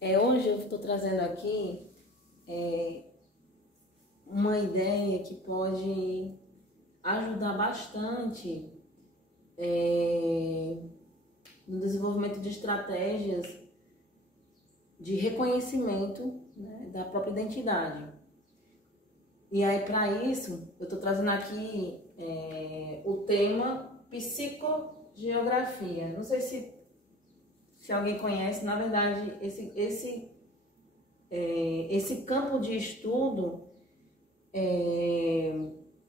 Hoje eu estou trazendo aqui uma ideia que pode ajudar bastante no desenvolvimento de estratégias de reconhecimento, né, da própria identidade. E aí, para isso, eu estou trazendo aqui o tema psicogeografia. Não sei se alguém conhece, na verdade, esse campo de estudo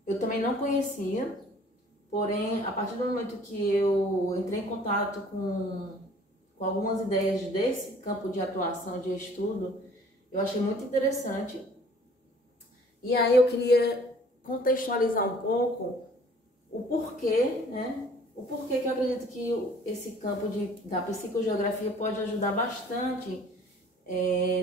eu também não conhecia, porém, a partir do momento que eu entrei em contato com algumas ideias desse campo de atuação, de estudo, eu achei muito interessante. E aí eu queria contextualizar um pouco o porquê, né? O porquê que eu acredito que esse campo da psicogeografia pode ajudar bastante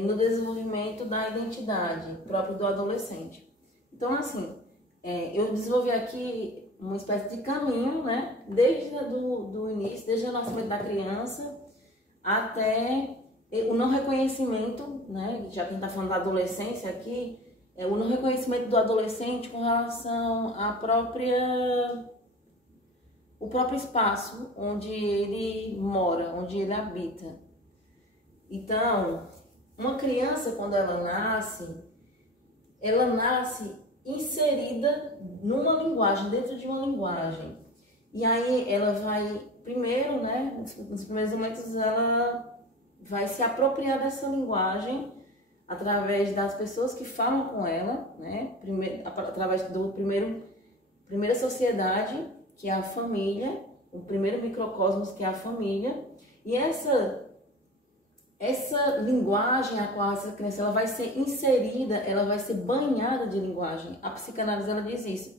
no desenvolvimento da identidade própria do adolescente. Então, assim, eu desenvolvi aqui uma espécie de caminho, né? Desde do início, desde o nascimento da criança até o não reconhecimento, né? Já que a gente está falando da adolescência aqui, o não reconhecimento do adolescente com relação o próprio espaço onde ele mora, onde ele habita. Então, uma criança, quando ela nasce inserida numa linguagem, dentro de uma linguagem. E aí ela vai, primeiro, né, nos primeiros momentos, ela vai se apropriar dessa linguagem através das pessoas que falam com ela, né, através do primeira sociedade, que é a família, o primeiro microcosmos, que é a família. E essa linguagem a qual essa criança ela vai ser inserida, ela vai ser banhada de linguagem. A psicanálise ela diz isso,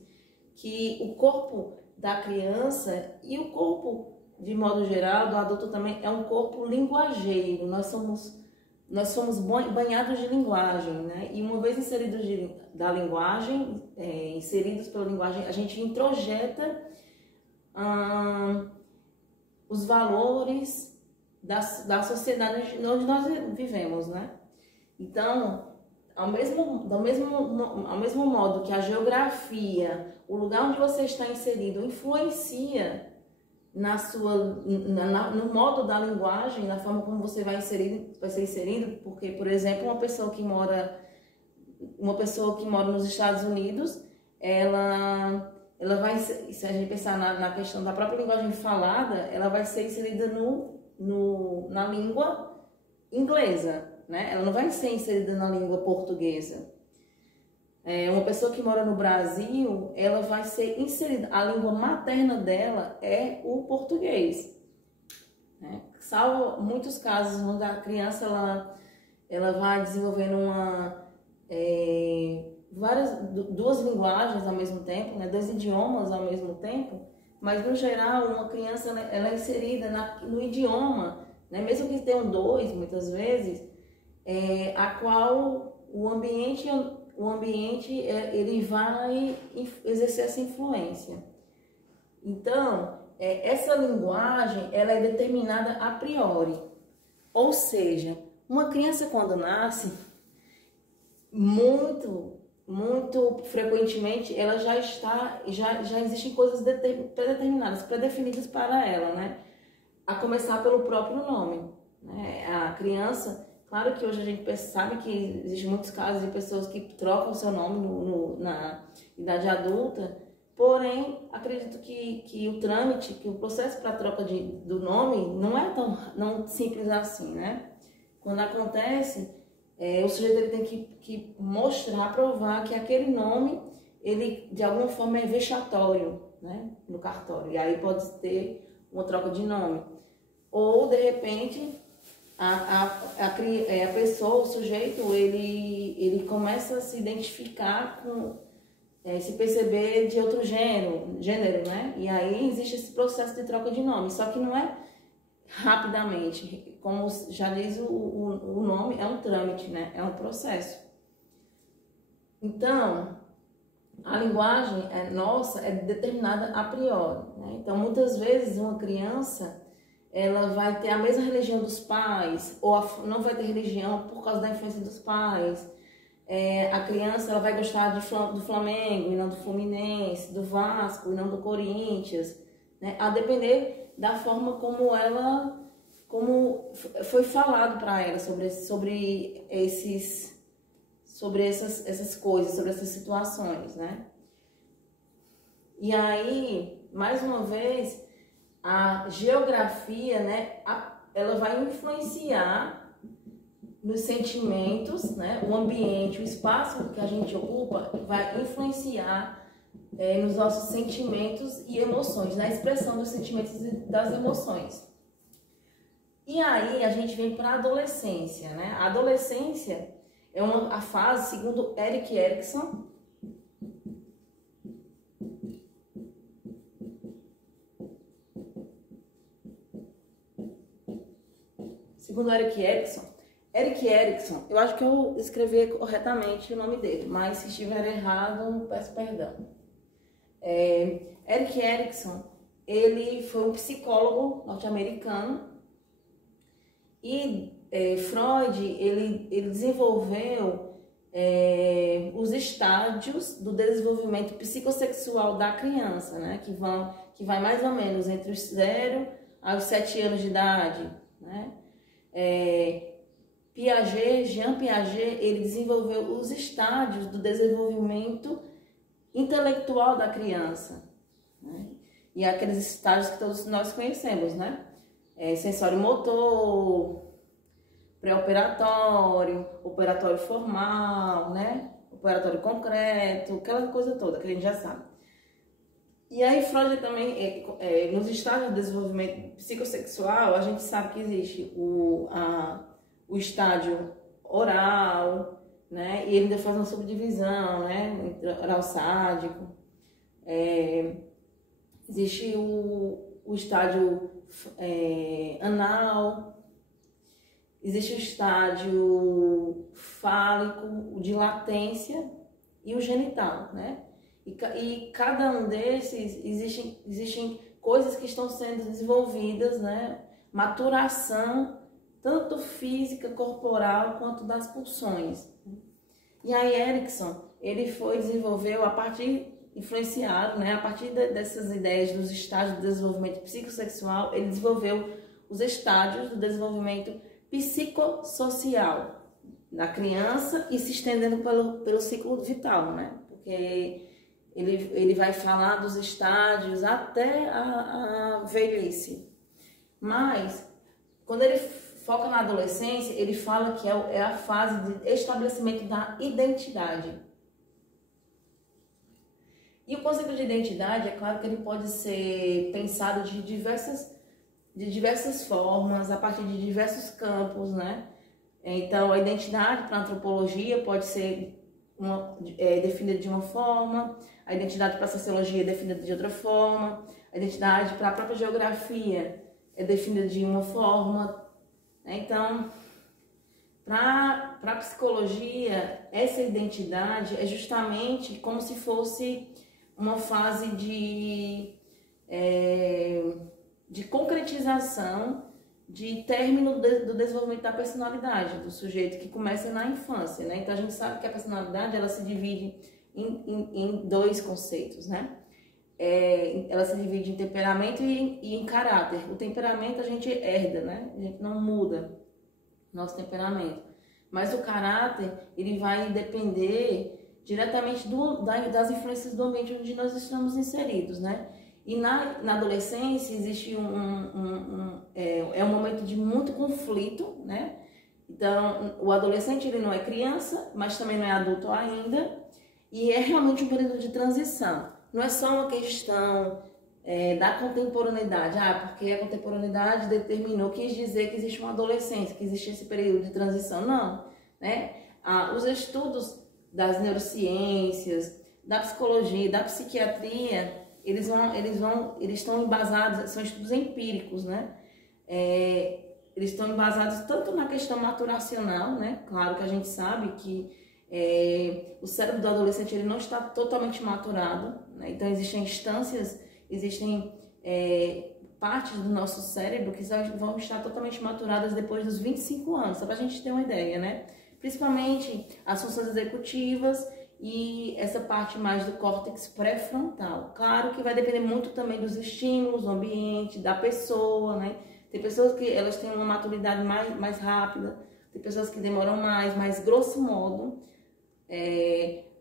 que o corpo da criança e o corpo, de modo geral, do adulto também, é um corpo linguageiro. Nós somos banhados de linguagem, né? E uma vez inseridos da linguagem, inseridos pela linguagem, a gente introjeta os valores da sociedade onde nós vivemos, né? Então, ao mesmo modo que a geografia, o lugar onde você está inserido, influencia no modo da linguagem, na forma como você vai ser inserido, porque, por exemplo, uma pessoa que mora nos Estados Unidos, ela vai, se a gente pensar na questão da própria linguagem falada, ela vai ser inserida na língua inglesa, né? Ela não vai ser inserida na língua portuguesa. Uma pessoa que mora no Brasil, ela vai ser inserida, a língua materna dela é o português, né? Salvo muitos casos onde a criança ela vai desenvolvendo duas linguagens ao mesmo tempo, né? Dois idiomas ao mesmo tempo. Mas, no geral, uma criança ela é inserida no idioma, né? Mesmo que tenham dois, muitas vezes, a qual o ambiente ele vai exercer essa influência. Então, essa linguagem ela é determinada a priori. Ou seja, uma criança quando nasce, muito frequentemente ela já existem coisas predeterminadas, predefinidas para ela, né? A começar pelo próprio nome, né? A criança, claro que hoje a gente sabe que existem muitos casos de pessoas que trocam seu nome na idade adulta, porém, acredito que o trâmite, que o processo para a troca do nome não é tão simples assim, né? Quando acontece, o sujeito ele tem que mostrar, provar que aquele nome, ele de alguma forma é vexatório, né, no cartório. E aí pode ter uma troca de nome. Ou, de repente, a pessoa, o sujeito, ele começa a se identificar se perceber de outro gênero, né? E aí existe esse processo de troca de nome. Só que não é rapidamente, como já diz o nome, é um trâmite, né? É um processo. Então, a linguagem nossa é determinada a priori, né? Então, muitas vezes uma criança ela vai ter a mesma religião dos pais, ou não vai ter religião por causa da influência dos pais. A criança ela vai gostar do Flamengo e não do Fluminense, do Vasco e não do Corinthians, né? A depender da forma como foi falado para ela sobre essas coisas, sobre essas situações, né? E aí, mais uma vez, a geografia, né, ela vai influenciar nos sentimentos, né, o ambiente, o espaço que a gente ocupa vai influenciar nos nossos sentimentos e emoções, na expressão dos sentimentos e das emoções. E aí a gente vem para a adolescência, né? A adolescência é a fase, segundo Erik Erikson, Erik Erikson, eu acho que eu escrevi corretamente o nome dele, mas se estiver errado, peço perdão. Erik Erikson, ele foi um psicólogo norte-americano e Freud, ele desenvolveu os estádios do desenvolvimento psicossexual da criança, né, que vai mais ou menos entre os 0 aos 7 anos de idade, né? Jean Piaget, ele desenvolveu os estádios do desenvolvimento intelectual da criança, né? E aqueles estágios que todos nós conhecemos, né? Sensório motor, pré-operatório, operatório formal, né? Operatório concreto, aquela coisa toda que a gente já sabe. E aí Freud também, nos estágios de desenvolvimento psicossexual, a gente sabe que existe o estádio oral, né? E ele ainda faz uma subdivisão, né? Oral sádico. Existe o estádio anal, existe o estádio fálico, o de latência e o genital, né? E cada um desses existem coisas que estão sendo desenvolvidas, né? Maturação, tanto física, corporal, quanto das pulsões. E aí Erikson, ele desenvolveu influenciado, né? A partir dessas ideias dos estágios do desenvolvimento psicossexual, ele desenvolveu os estádios do desenvolvimento psicossocial da criança e se estendendo pelo ciclo vital, né? Porque ele vai falar dos estádios até a velhice. Mas, quando ele foca na adolescência, ele fala que é a fase de estabelecimento da identidade. E o conceito de identidade, é claro que ele pode ser pensado de diversas formas, a partir de diversos campos, né? Então, a identidade para a antropologia pode ser definida de uma forma, a identidade para a sociologia é definida de outra forma, a identidade para a própria geografia é definida de uma forma. Então, para a psicologia, essa identidade é justamente como se fosse uma fase de concretização, de término do desenvolvimento da personalidade do sujeito, que começa na infância, né? Então a gente sabe que a personalidade ela se divide em dois conceitos, né? Ela se divide em temperamento e em caráter. O temperamento a gente herda, né? A gente não muda nosso temperamento, mas o caráter ele vai depender diretamente das influências do ambiente onde nós estamos inseridos, né? E na adolescência existe um momento de muito conflito, né? Então, o adolescente ele não é criança, mas também não é adulto ainda, e é realmente um período de transição. Não é só uma questão da contemporaneidade, porque a contemporaneidade quis dizer que existe uma adolescência, que existe esse período de transição. Não, né? Os estudos das neurociências, da psicologia, da psiquiatria, eles estão embasados, são estudos empíricos, né? Eles estão embasados tanto na questão maturacional, né? Claro que a gente sabe que o cérebro do adolescente ele não está totalmente maturado, né? Então existem instâncias, existem partes do nosso cérebro que vão estar totalmente maturadas depois dos 25 anos, só para a gente ter uma ideia, né? Principalmente as funções executivas e essa parte mais do córtex pré-frontal. Claro que vai depender muito também dos estímulos, do ambiente, da pessoa, né? Tem pessoas que elas têm uma maturidade mais rápida, tem pessoas que demoram mais, mas grosso modo,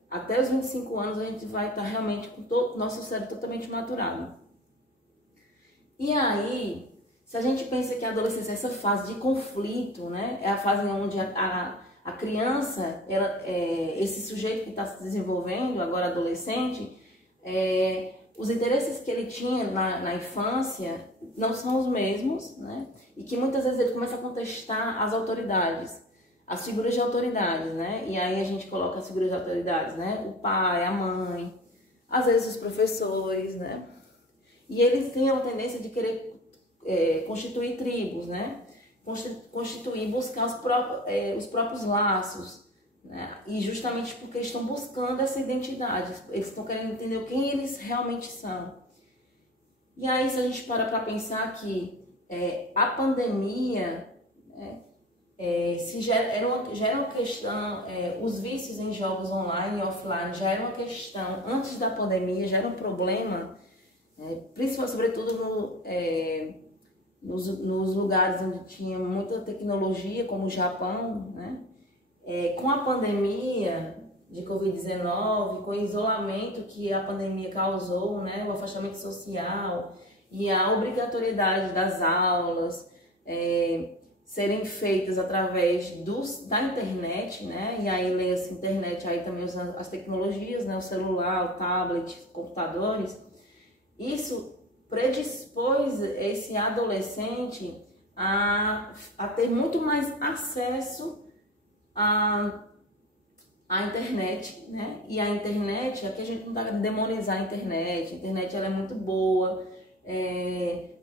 até os 25 anos a gente vai estar realmente com todo o nosso cérebro totalmente maturado. E aí, se a gente pensa que a adolescência é essa fase de conflito, né? É a fase onde a criança, esse sujeito que está se desenvolvendo, agora adolescente, os interesses que ele tinha na infância não são os mesmos, né? E que muitas vezes ele começa a contestar as autoridades, as figuras de autoridades, né? E aí a gente coloca as figuras de autoridades, né? O pai, a mãe, às vezes os professores, né? E eles têm a tendência de querer constituir tribos, né? Constituir, buscar os próprios laços, né? E justamente porque estão buscando essa identidade, eles estão querendo entender quem eles realmente são. E aí, se a gente para pensar que a pandemia já era uma questão, os vícios em jogos online e offline já era uma questão, antes da pandemia já era um problema, principalmente, sobretudo nos lugares onde tinha muita tecnologia, como o Japão, né? Com a pandemia de Covid-19, com o isolamento que a pandemia causou, né? O afastamento social e a obrigatoriedade das aulas serem feitas através da internet, né? E aí leia-se internet, aí também as tecnologias, né? O celular, o tablet, computadores. Isso predispôs esse adolescente a ter muito mais acesso à internet, né? E a internet, aqui a gente não vai demonizar a internet ela é muito boa.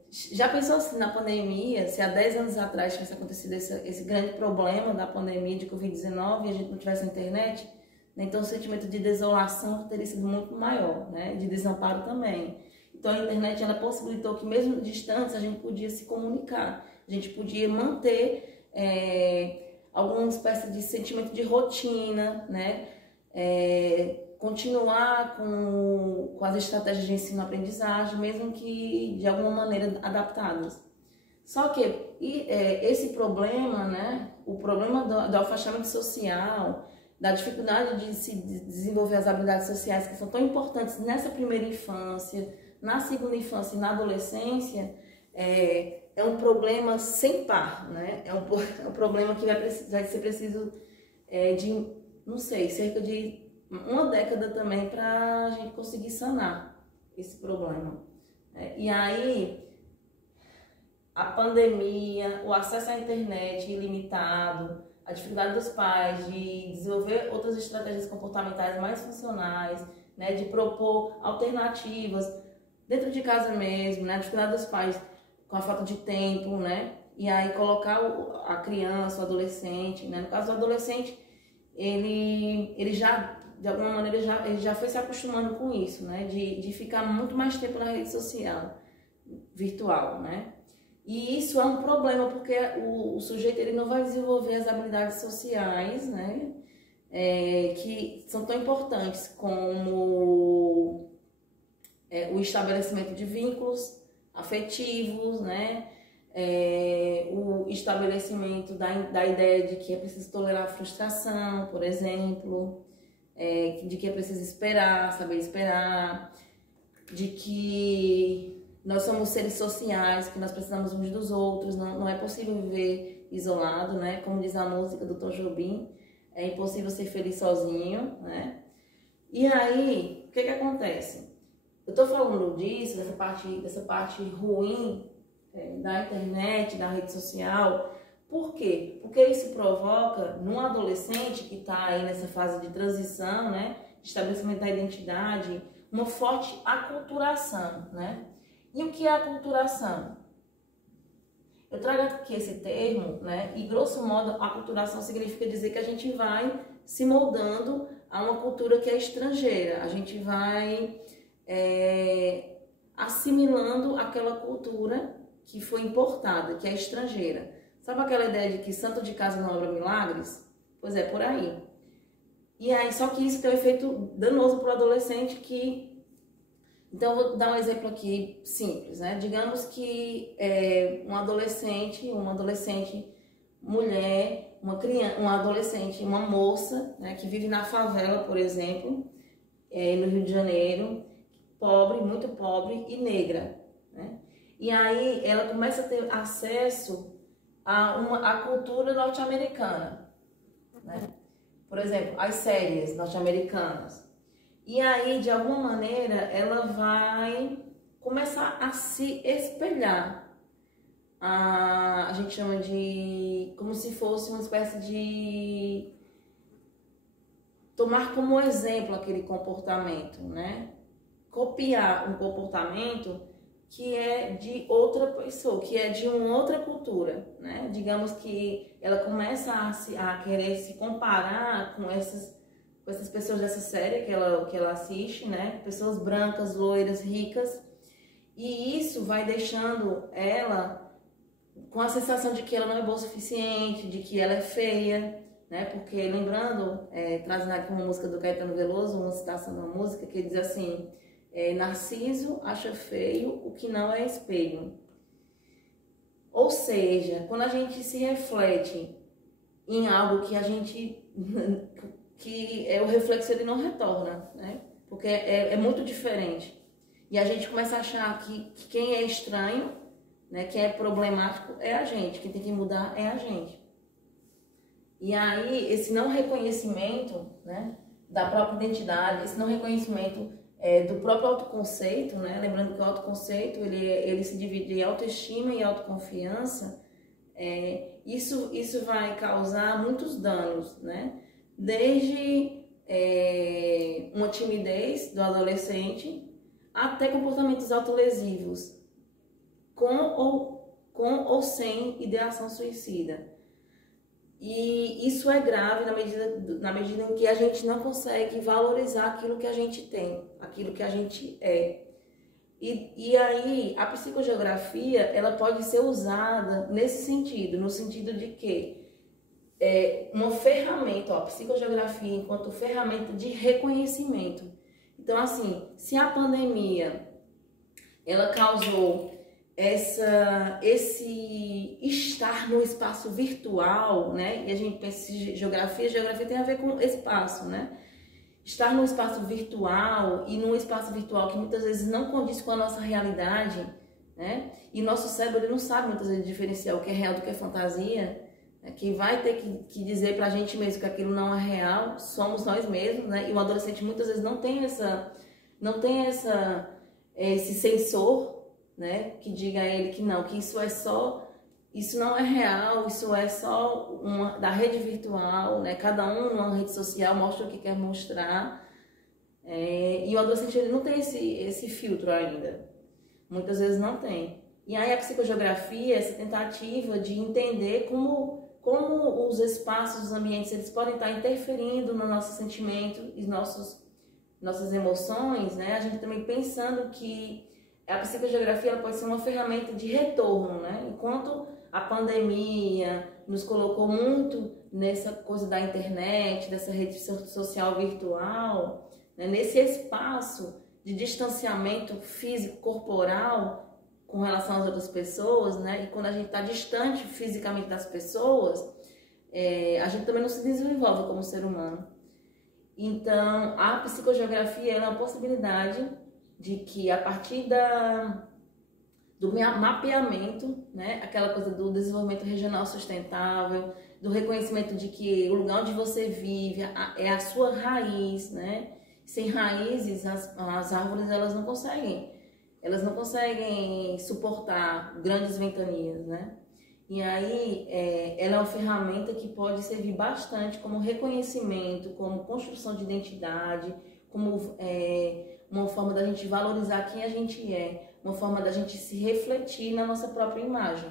Já pensou assim, na pandemia, se há 10 anos atrás tivesse acontecido esse grande problema da pandemia de Covid-19 e a gente não tivesse a internet, né? Então o sentimento de desolação teria sido muito maior, né? De desamparo também. Então a internet ela possibilitou que mesmo distantes a gente podia se comunicar, a gente podia manter alguma espécie de sentimento de rotina, né? Continuar com as estratégias de ensino-aprendizagem, mesmo que de alguma maneira adaptadas. Só que esse problema, né? O problema do afastamento social, da dificuldade de se desenvolver as habilidades sociais que são tão importantes nessa primeira infância, na segunda infância e na adolescência, é um problema sem par, né? É um problema que vai ser preciso de, não sei, cerca de uma década também para a gente conseguir sanar esse problema. E aí, a pandemia, o acesso à internet ilimitado, a dificuldade dos pais de desenvolver outras estratégias comportamentais mais funcionais, né? De propor alternativas dentro de casa mesmo, né? A dificuldade dos pais com a falta de tempo, né? E aí colocar a criança, o adolescente, né? No caso do adolescente, ele já, de alguma maneira, ele já foi se acostumando com isso, né? De ficar muito mais tempo na rede social, virtual, né? E isso é um problema, porque o sujeito ele não vai desenvolver as habilidades sociais, né? Que são tão importantes como o estabelecimento de vínculos afetivos, né? O estabelecimento da ideia de que é preciso tolerar a frustração, por exemplo, de que é preciso esperar, saber esperar, de que nós somos seres sociais, que nós precisamos uns dos outros, não é possível viver isolado, né? Como diz a música do Tom Jobim, é impossível ser feliz sozinho, né? E aí, o que acontece? Eu estou falando disso, dessa parte ruim da internet, da rede social. Por quê? Porque isso provoca, num adolescente que está aí nessa fase de transição, né, de estabelecimento da identidade, uma forte aculturação, né? E o que é aculturação? Eu trago aqui esse termo, né, e grosso modo, aculturação significa dizer que a gente vai se moldando a uma cultura que é estrangeira, a gente vai assimilando aquela cultura que foi importada, que é estrangeira. Sabe aquela ideia de que santo de casa não obra milagres? Pois é, por aí. E aí, só que isso tem um efeito danoso para o adolescente que... Então, eu vou dar um exemplo aqui simples, né? Digamos que uma adolescente mulher, uma criança, uma adolescente, uma moça, né, que vive na favela, por exemplo, no Rio de Janeiro, pobre, muito pobre e negra, né? E aí ela começa a ter acesso à cultura norte-americana, né? Por exemplo, as séries norte-americanas. E aí, de alguma maneira, ela vai começar a se espelhar. A gente chama de... como se fosse uma espécie de... tomar como exemplo aquele comportamento, né? Copiar um comportamento que é de outra pessoa, que é de uma outra cultura, né? Digamos que ela começa a querer se comparar com essas pessoas dessa série que ela assiste, né? Pessoas brancas, loiras, ricas. E isso vai deixando ela com a sensação de que ela não é boa o suficiente, de que ela é feia, né? Porque, lembrando, trazendo aqui uma música do Caetano Veloso, uma citação da música que diz assim: Narciso acha feio o que não é espelho. Ou seja, quando a gente se reflete em algo que a gente... que o reflexo ele não retorna, né? Porque é muito diferente. E a gente começa a achar que quem é estranho, né, quem é problemático é a gente, quem tem que mudar é a gente. E aí esse não reconhecimento, né, da própria identidade, esse não reconhecimento do próprio autoconceito, né? Lembrando que o autoconceito ele se divide em autoestima e autoconfiança. Isso vai causar muitos danos, né? Desde uma timidez do adolescente até comportamentos autolesivos, com ou sem ideação suicida. E isso é grave na medida em que a gente não consegue valorizar aquilo que a gente tem, aquilo que a gente é. E aí a psicogeografia ela pode ser usada nesse sentido, no sentido de que uma ferramenta, a psicogeografia enquanto ferramenta de reconhecimento. Então, assim, se a pandemia ela causou esse estar no espaço virtual, né? E a gente pensa em geografia tem a ver com espaço, né? Estar no espaço virtual e num espaço virtual que muitas vezes não condiz com a nossa realidade, né? E nosso cérebro ele não sabe muitas vezes diferenciar o que é real do que é fantasia. Quem vai ter que dizer pra gente mesmo que aquilo não é real somos nós mesmos, né? E o adolescente muitas vezes não tem esse sensor, né? Que diga a ele que não, que isso não é real, isso é só da rede virtual, né? Cada um numa rede social mostra o que quer mostrar. E o adolescente ele não tem esse filtro ainda. Muitas vezes não tem. E aí a psicogeografia, essa tentativa de entender como os espaços, os ambientes, eles podem estar interferindo no nosso sentimento e nossas emoções, né? A gente também pensando que a psicogeografia ela pode ser uma ferramenta de retorno, né? Enquanto a pandemia nos colocou muito nessa coisa da internet, dessa rede social virtual, né? Nesse espaço de distanciamento físico, corporal, com relação às outras pessoas, né? E quando a gente está distante fisicamente das pessoas, a gente também não se desenvolve como ser humano. Então, a psicogeografia é uma possibilidade de que a partir do mapeamento, né? Aquela coisa do desenvolvimento regional sustentável, do reconhecimento de que o lugar onde você vive é a sua raiz, né? Sem raízes, as árvores elas não conseguem suportar grandes ventanias, né? E aí, ela é uma ferramenta que pode servir bastante como reconhecimento, como construção de identidade, como uma forma da gente valorizar quem a gente é, uma forma da gente se refletir na nossa própria imagem.